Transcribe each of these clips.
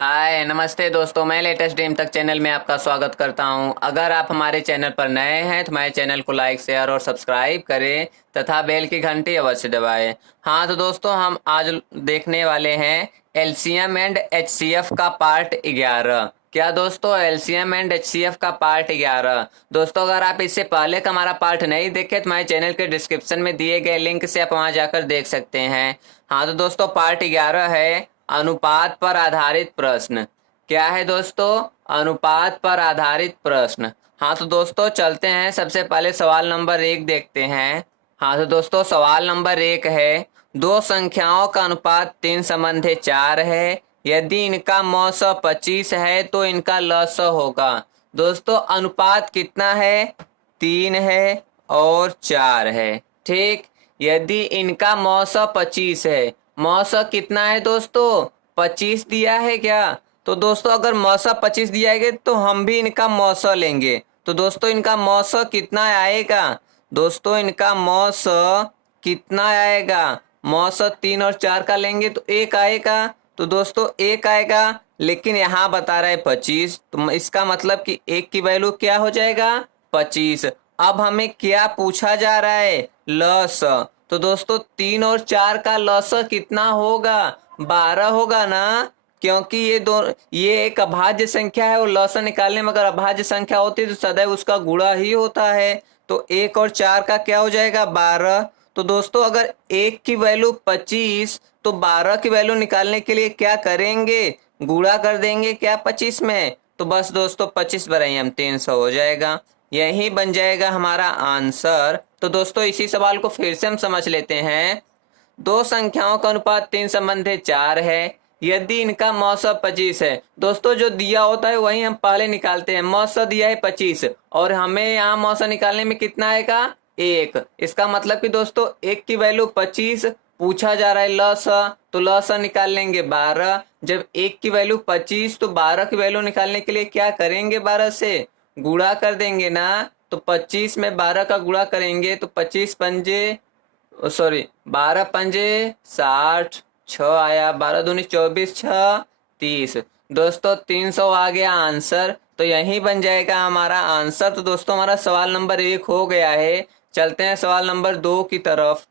हाय नमस्ते दोस्तों, मैं लेटेस्ट ड्रीम तक चैनल में आपका स्वागत करता हूं। अगर आप हमारे चैनल पर नए हैं तो हमारे चैनल को लाइक शेयर और सब्सक्राइब करें तथा बेल की घंटी अवश्य दबाएं। हाँ तो दोस्तों, हम आज देखने वाले हैं एलसीएम एंड एचसीएफ का पार्ट 11। क्या दोस्तों, एलसीएम एंड एचसीएफ का पार्ट 11। दोस्तों, अगर आप इससे पहले का हमारा पार्ट नहीं देखे तो हमारे चैनल के डिस्क्रिप्शन में दिए गए लिंक से आप वहां जाकर देख सकते हैं। हाँ तो दोस्तों, पार्ट 11 है अनुपात पर आधारित प्रश्न। क्या है दोस्तों? अनुपात पर आधारित प्रश्न। हाँ तो दोस्तों, चलते हैं। सबसे पहले सवाल नंबर 1 देखते हैं। हाँ तो दोस्तों, सवाल नंबर 1 है, दो संख्याओं का अनुपात 3:4 है। यदि इनका मौस 25 है तो इनका लस होगा। दोस्तों, अनुपात कितना है? 3 है और 4 है। ठीक। यदि इनका मौसा 25 है, मौसा कितना है दोस्तों? 25 दिया है क्या? तो दोस्तों, अगर मौसा 25 दिया है तो हम भी इनका मौसा लेंगे। तो दोस्तों, इनका मौसा कितना आएगा? दोस्तों, इनका मौसा कितना आएगा? मौसा 3 और 4 का लेंगे तो 1 आएगा। तो दोस्तों, 1 आएगा, लेकिन यहाँ बता रहा है 25, तो इसका मतलब कि 1 की वैल्यू क्या हो जाएगा? 25। अब हमें क्या पूछा जा रहा है? लस। तो दोस्तों, 3 और 4 का लस कितना होगा? 12 होगा ना, क्योंकि ये एक अभाज्य संख्या है और लस निकालने में अगर अभाज्य संख्या होती है तो सदैव उसका गुणा ही होता है। तो 1 और 4 का क्या हो जाएगा? 12। तो दोस्तों, अगर 1 की वैल्यू 25 तो 12 की वैल्यू निकालने के लिए क्या करेंगे? गुणा कर देंगे क्या 25 में? तो बस दोस्तों, 25 बराई हम 300 हो जाएगा। यही बन जाएगा हमारा आंसर। तो दोस्तों, इसी सवाल को फिर से हम समझ लेते हैं। दो संख्याओं का अनुपात 3:4 है। यदि इनका मौसा 25 है। दोस्तों, जो दिया होता है वही हम पहले निकालते हैं। मौसा दिया है 25 और हमें यहाँ मौसा निकालने में कितना आएगा? 1। इसका मतलब कि दोस्तों, 1 की वैल्यू 25 पूछा जा रहा है लसा, तो लसा निकाल लेंगे 12। जब 1 की वैल्यू 25 तो 12 की वैल्यू निकालने के लिए क्या करेंगे? 12 से गुणा कर देंगे ना। तो 25 में 12 का गुणा करेंगे तो 25 पंजे, सॉरी, 12 पंजे 60, 6 आया, 12 दूनी 24, 6 30। दोस्तों, 300 आ गया आंसर। तो यही बन जाएगा हमारा आंसर। तो दोस्तों, हमारा सवाल नंबर 1 हो गया है। चलते हैं सवाल नंबर 2 की तरफ।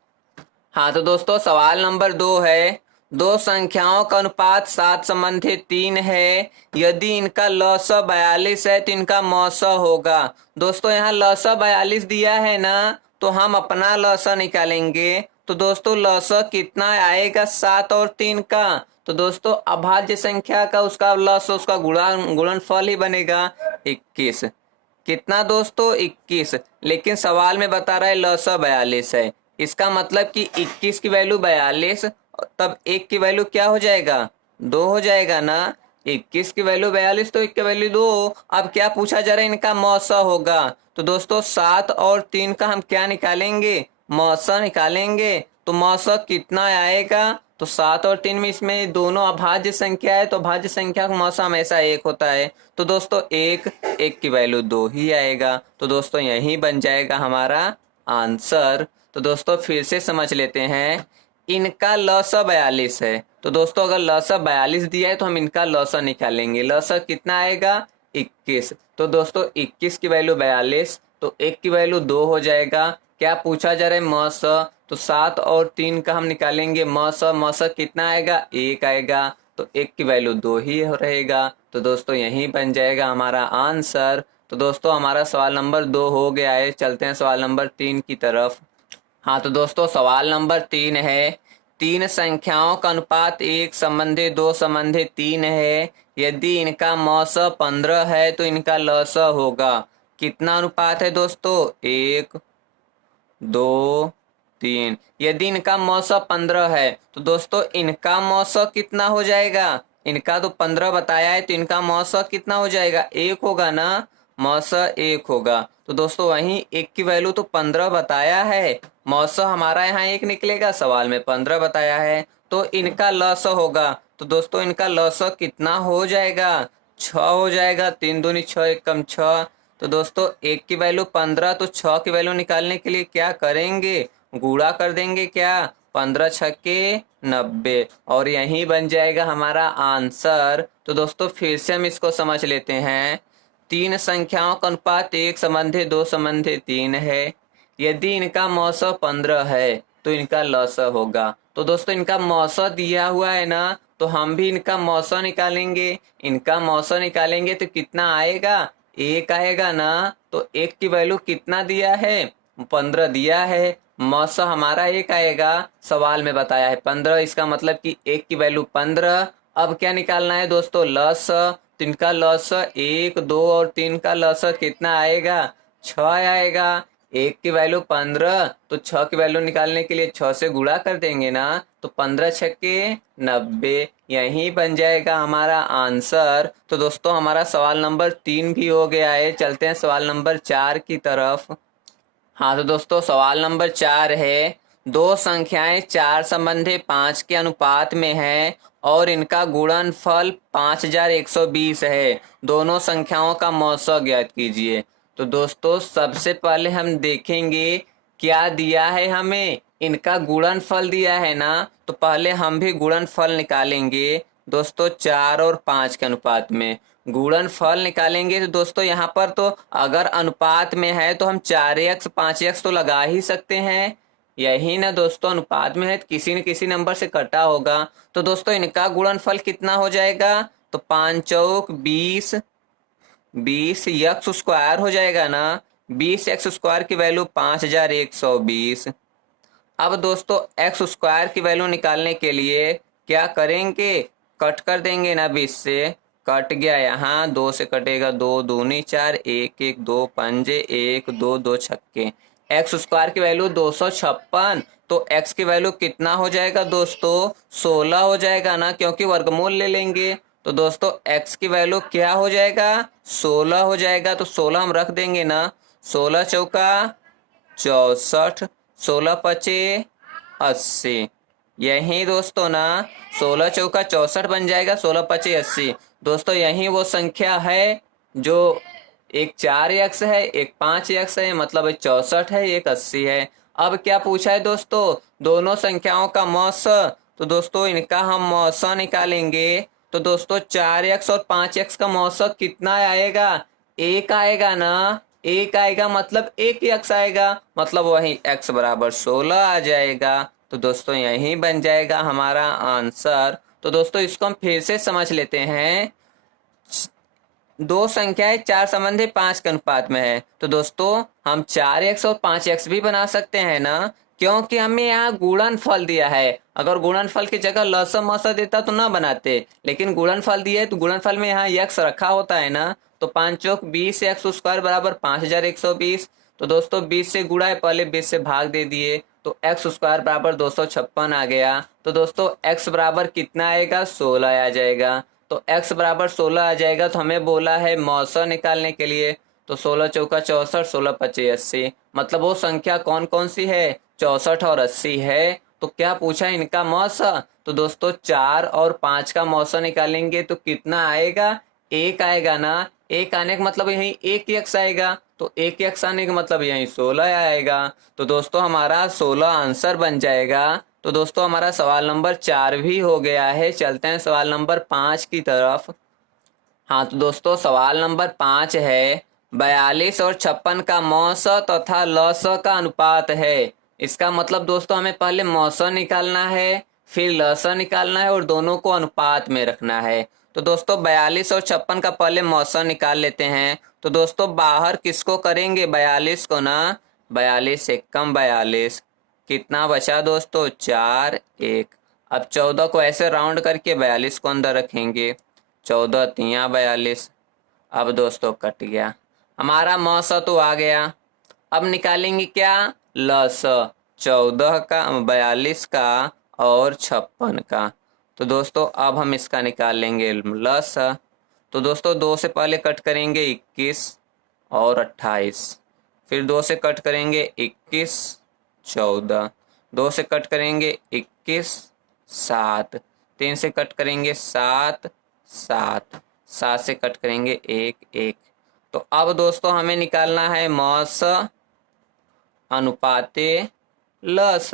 हाँ तो दोस्तों, सवाल नंबर 2 है, दो संख्याओं का अनुपात 7:3 है। यदि इनका लसा 42 है तो इनका मौसा होगा। दोस्तों, यहाँ लसा 42 दिया है ना, तो हम अपना लसा निकालेंगे। तो दोस्तों, लसा कितना आएगा? 7 और 3 का। तो दोस्तों, अभाज्य संख्या का उसका लस उसका गुणनफल ही बनेगा 21। कितना दोस्तों? 21। लेकिन सवाल में बता रहा है लसा 42 है। इसका मतलब कि 21 की वैल्यू 42, तब 1 की वैल्यू क्या हो जाएगा? 2 हो जाएगा ना। 21 की वैल्यू 42 तो 1 की वैल्यू 2। अब क्या पूछा जा रहा है? इनका मौसा होगा। तो दोस्तों, 7 और 3 का हम क्या निकालेंगे? मौसा निकालेंगे। तो मौसा कितना आएगा? तो 7 और 3 में इसमें दोनों अभाज्य संख्या है, तो अभाज्य संख्या का मौसा हमेशा 1 होता है। तो दोस्तों, 1 की वैल्यू 2 ही आएगा। तो दोस्तों, यही बन जाएगा हमारा आंसर। तो दोस्तों, फिर से समझ लेते हैं। इनका लसा 42 है। तो दोस्तों, अगर लसा 42 दिया है तो हम इनका लसा निकालेंगे। लसा कितना आएगा? 21। तो दोस्तों, 21 की वैल्यू 42, तो 1 की वैल्यू 2 हो जाएगा। क्या पूछा जा रहा है? मौसा। तो 7 और 3 का हम निकालेंगे मौसा। मौसा कितना आएगा? 1 आएगा। तो 1 की वैल्यू 2 ही रहेगा। तो दोस्तों, यही बन जाएगा हमारा आंसर। तो दोस्तों, हमारा सवाल नंबर 2 हो गया है। चलते हैं सवाल नंबर 3 की तरफ। हाँ तो दोस्तों, सवाल नंबर 3 है, तीन संख्याओं का अनुपात 1:2:3 है। यदि इनका मौसा 15 है तो इनका लसा होगा। कितना अनुपात है दोस्तों? 1, 2, 3। यदि इनका मौसा 15 है तो दोस्तों, इनका मौसा कितना हो जाएगा? इनका तो 15 बताया है, तो इनका मौसा कितना हो जाएगा? 1 होगा ना। मौसा 1 होगा। तो दोस्तों, वहीं 1 की वैल्यू तो 15 बताया है, मौसा हमारा यहाँ 1 निकलेगा, सवाल में 15 बताया है। तो इनका लसा होगा। तो दोस्तों, इनका लसा कितना हो जाएगा? 6 हो जाएगा। 3 दूनी 6, 1 कम 6। तो दोस्तों, 1 की वैल्यू 15, तो 6 की वैल्यू निकालने के लिए क्या करेंगे? गुणा कर देंगे क्या? 15 छक्के 90 और यही बन जाएगा हमारा आंसर। तो दोस्तों फिर से हम इसको समझ लेते हैं। तीन संख्याओं का अनुपात 1 संबंधी 2 संबंधी 3 है। यदि इनका मौसा 15 है तो इनका लौसा होगा। तो दोस्तों इनका मौसा दिया हुआ है ना, तो हम भी इनका मौसा निकालेंगे। इनका मौसा निकालेंगे तो कितना आएगा, 1 आएगा ना। तो 1 की वैल्यू कितना दिया है, 15 दिया है। मौसा हमारा 1 आएगा, सवाल में बताया है 15, इसका मतलब कि 1 की वैल्यू 15। अब क्या निकालना है दोस्तों, लस। तो इनका लस 1 2 और 3 का लस कितना आएगा, 6 आएगा। 1 की वैल्यू 15, तो 6 की वैल्यू निकालने के लिए 6 से गुणा कर देंगे ना, तो 15 छक्के 90, यही बन जाएगा हमारा आंसर। तो दोस्तों हमारा सवाल नंबर 3 भी हो गया है। चलते हैं सवाल नंबर 4 की तरफ। हाँ तो दोस्तों सवाल नंबर 4 है, दो संख्याएं 4 संबंधी 5 के अनुपात में है और इनका गुणनफल 5120 है। दोनों संख्याओं का मौसा ज्ञात कीजिए। तो दोस्तों सबसे पहले हम देखेंगे क्या दिया है हमें, इनका गुणनफल दिया है ना, तो पहले हम भी गुणनफल निकालेंगे। दोस्तों 4 और 5 के अनुपात में गुणनफल निकालेंगे। तो दोस्तों यहाँ पर तो अगर अनुपात में है तो हम 4x 5x तो लगा ही सकते हैं, यही ना दोस्तों। अनुपात में है तो किसी न किसी नंबर से कटा होगा। तो दोस्तों इनका गुणनफल कितना हो जाएगा, तो 5 चौक 20, 20 एक्स स्क्वायर हो जाएगा ना। 20 एक्स स्क्वायर की वैल्यू 5120। अब दोस्तों एक्स स्क्वायर की वैल्यू निकालने के लिए क्या करेंगे, कट कर देंगे ना 20 से। कट गया, यहाँ 2 से कटेगा, 2 दूनी 4, 1 1 2 पंजे 1 2 2 छक्के। एक्स स्क्वायर की वैल्यू 256, तो एक्स की वैल्यू कितना हो जाएगा दोस्तों, 16 हो जाएगा ना, क्योंकि वर्गमूल ले लेंगे। तो दोस्तों एक्स की वैल्यू क्या हो जाएगा, 16 हो जाएगा। तो 16 हम रख देंगे ना, 16 चौका 64, 16 पचे 80, यही दोस्तों ना 16 चौका 64 बन जाएगा, 16 पचे 80। दोस्तों यही वो संख्या है जो एक 4x है, एक 5x है, मतलब 64 है, एक 80 है। अब क्या पूछा है दोस्तों, दोनों संख्याओं का मौसा। तो दोस्तों इनका हम मौसा निकालेंगे। तो दोस्तों 4x और 5x का मौसा कितना आएगा, 1 आएगा ना। 1 आएगा मतलब 1x आएगा, मतलब वही x बराबर 16 आ जाएगा। तो दोस्तों यही बन जाएगा हमारा आंसर। तो दोस्तों इसको हम फिर से समझ लेते हैं। दो संख्याएं 4 संबंधी 5 के अनुपात में है, तो दोस्तों हम 4x और 5x भी बना सकते हैं ना, क्योंकि हमें यहाँ गुणनफल दिया है। अगर गुणनफल की जगह लसा मसा देता तो ना बनाते, लेकिन गुणनफल दिया है तो गुणनफल में यहाँ x रखा होता है ना। तो 5 चौक 20 एक्स स्क्वायर बराबर 5120। तो दोस्तों 20 से गुणा है, पहले 20 से भाग दे दिए, तो एक्स स्क्वायर बराबर 256 आ गया। तो दोस्तों x बराबर कितना आएगा, 16 आ जाएगा। तो x बराबर 16 आ जाएगा। तो हमें बोला है मौसा निकालने के लिए। तो 16 चौका 64, 16 पचे 80, मतलब वो संख्या कौन कौन सी है, 64 और 80 है। तो क्या पूछा है, इनका मौसा। तो दोस्तों 4 और 5 का मौसा निकालेंगे तो कितना आएगा, 1 आएगा ना। 1 आने का मतलब यही 1 एक्स आएगा, तो 1 एक्स आने का मतलब यही 16 आएगा। तो दोस्तों हमारा 16 आंसर बन जाएगा। तो दोस्तों हमारा सवाल नंबर 4 भी हो गया है। चलते हैं सवाल नंबर 5 की तरफ। हाँ तो दोस्तों सवाल नंबर 5 है, 42 और 56 का मौसा तथा लसा का अनुपात है। इसका मतलब दोस्तों हमें पहले मौसा निकालना है, फिर लसा निकालना है और दोनों को अनुपात में रखना है। तो दोस्तों 42 और 56 का पहले मौसा निकाल लेते हैं। तो दोस्तों बाहर किसको करेंगे, 42 को ना, 42 एकम 42, कितना बचा दोस्तों, 4 1। अब 14 को ऐसे राउंड करके 42 को अंदर रखेंगे, 14 तिया 42। अब दोस्तों कट गया, हमारा मौसा तो आ गया। अब निकालेंगे क्या, लस, 14 का 42 का और 56 का। तो दोस्तों अब हम इसका निकाल लेंगे लस। तो दोस्तों 2 से पहले कट करेंगे 21 और 28, फिर 2 से कट करेंगे 21 14, 2 से कट करेंगे 21 7, 3 से कट करेंगे 7 7, 7 से कट करेंगे 1 1। तो अब दोस्तों हमें निकालना है मौसा अनुपाते लस।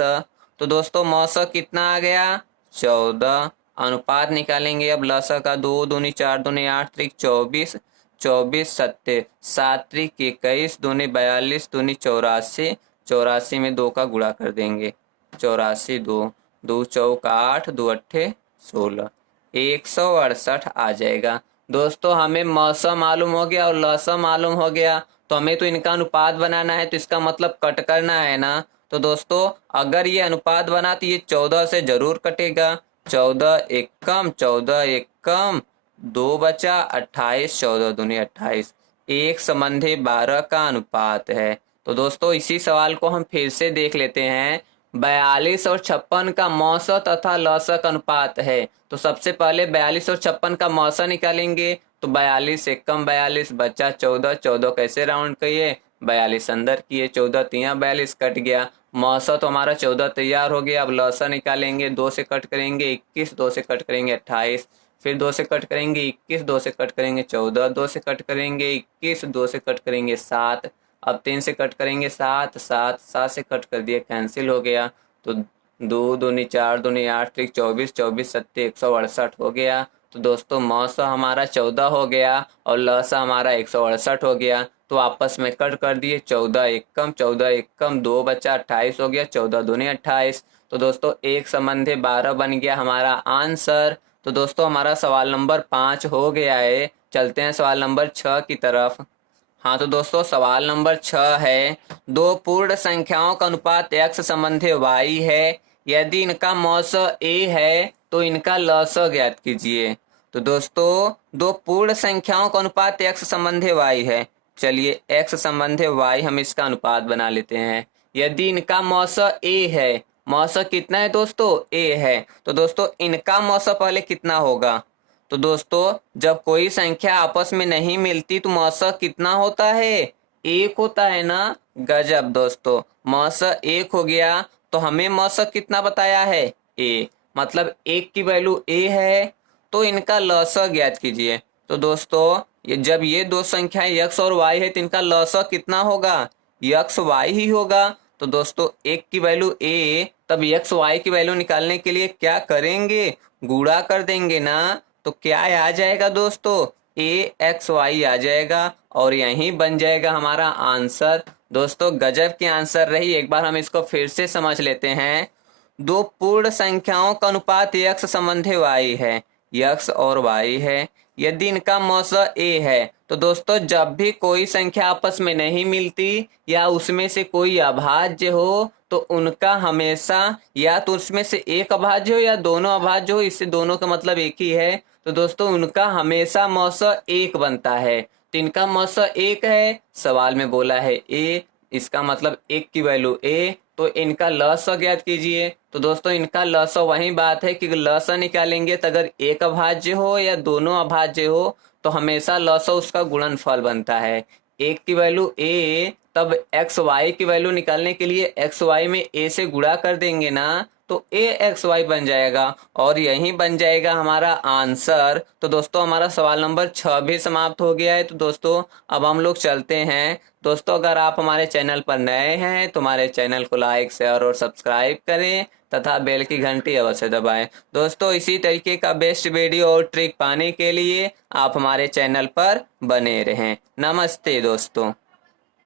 तो दोस्तों मौसा कितना आ गया 14। अनुपात निकालेंगे अब लसा का 2 दूनी 4 दूनी 8 त्रिक 24, 24 सत्ते 7 त्रिक 21 दूनी 42 दूनी 84, 84 में 2 का गुणा कर देंगे 84 2 2 चौक 8 2 अट्ठे 16, 168 आ जाएगा। दोस्तों हमें मौसम मालूम हो गया और लसा मालूम हो गया, तो हमें तो इनका अनुपात बनाना है, तो इसका मतलब कट करना है ना। तो दोस्तों अगर ये अनुपात बना तो ये 14 से जरूर कटेगा। 14 एक कम 14 एक कम 2 बचा 28, 14 दूनी 28, एक संबंधी 12 का अनुपात है। तो दोस्तों इसी सवाल को हम फिर से देख लेते हैं। 42 और 56 का मौसा तथा लसा का अनुपात है। तो सबसे पहले 42 और 56 का मौसा निकालेंगे, तो 42 एक कम 42 बचा 14, 14 कैसे राउंड किए 42 अंदर किए, 14 तिया 42 कट गया। मौसा तो हमारा 14 तैयार हो गया। अब लसा निकालेंगे, 2 से कट करेंगे 21, 2 से कट करेंगे 28, फिर 2 से कट करेंगे 21, 2 से कट करेंगे 14, 2 से कट करेंगे 21, 2 से कट करेंगे 7, अब 3 से कट करेंगे 7, 7 7 से कट कर दिए कैंसिल हो गया। तो 2 दूनी 4 दूनी 8 त्रिक 24, 24 सत्ते 168 हो गया। तो दोस्तों मौसा हमारा 14 हो गया और लसा हमारा 168 हो गया। तो आपस में कट कर दिए 14 एक कम 14 एक कम 2 बचा 28 हो गया, 14 दूनी 28। तो दोस्तों एक संबंधी 12 बन गया हमारा आंसर। तो दोस्तों हमारा सवाल नंबर 5 हो गया है। चलते हैं सवाल नंबर 6 की तरफ। हाँ तो दोस्तों सवाल नंबर 6 है, दो पूर्ण संख्याओं का अनुपात x संबंधी y है। यदि इनका मौसा a है तो इनका लसा ज्ञात कीजिए। तो दोस्तों दो पूर्ण संख्याओं का अनुपात x संबंधी y है। चलिए x संबंधी y हम इसका अनुपात बना लेते हैं। यदि इनका मौसा a है, मौसा कितना है दोस्तों a है, तो दोस्तों इनका मौसा पहले कितना होगा। तो दोस्तों जब कोई संख्या आपस में नहीं मिलती तो मौसा कितना होता है, एक होता है ना। गजब दोस्तों, मौसा एक हो गया। तो हमें मौसा कितना बताया है ए, मतलब एक की वैल्यू ए है। तो इनका लसा ज्ञात कीजिए। तो दोस्तों जब ये दो संख्याएं यक्स और वाई है तो इनका लसा कितना होगा, यक्स वाई ही होगा। तो दोस्तों एक की वैल्यू ए, तब यक्स वाई की वैल्यू निकालने के लिए क्या करेंगे, गुणा कर देंगे ना। तो क्या आ जाएगा दोस्तों, ए एक्स वाई आ जाएगा और यही बन जाएगा हमारा आंसर। दोस्तों गजब की आंसर रही। एक बार हम इसको फिर से समझ लेते हैं। दो पूर्ण संख्याओं का अनुपात यक्स संबंधी वाई है, यक्स और वाई है। यदि इनका मौसा ए है तो दोस्तों जब भी कोई संख्या आपस में नहीं मिलती या उसमें से कोई अभाज्य हो तो उनका हमेशा या तो उसमें से एक अभाज्य हो या दोनों अभाज्य हो, इससे दोनों का मतलब एक ही है। तो दोस्तों उनका हमेशा मौसा एक बनता है। तो इनका मौसा एक है, सवाल में बोला है ए, इसका मतलब एक की वैल्यू ए। तो इनका लसा ज्ञात कीजिए। तो दोस्तों इनका लसा वही बात है कि लसा निकालेंगे तो अगर एक अभाज्य हो या दोनों अभाज्य हो तो हमेशा लसा उसका गुणनफल बनता है। एक की वैल्यू ए, तब एक्स वाई की वैल्यू निकालने के लिए एक्स वाई में ए से गुणा कर देंगे ना, तो ए एक्स वाई बन जाएगा और यही बन जाएगा हमारा आंसर। तो दोस्तों हमारा सवाल नंबर 6 भी समाप्त हो गया है। तो दोस्तों अब हम लोग चलते हैं। दोस्तों अगर आप हमारे चैनल पर नए हैं तो हमारे चैनल को लाइक शेयर और सब्सक्राइब करें तथा बेल की घंटी अवश्य दबाएं। दोस्तों इसी तरीके का बेस्ट वीडियो और ट्रिक पाने के लिए आप हमारे चैनल पर बने रहें। नमस्ते दोस्तों।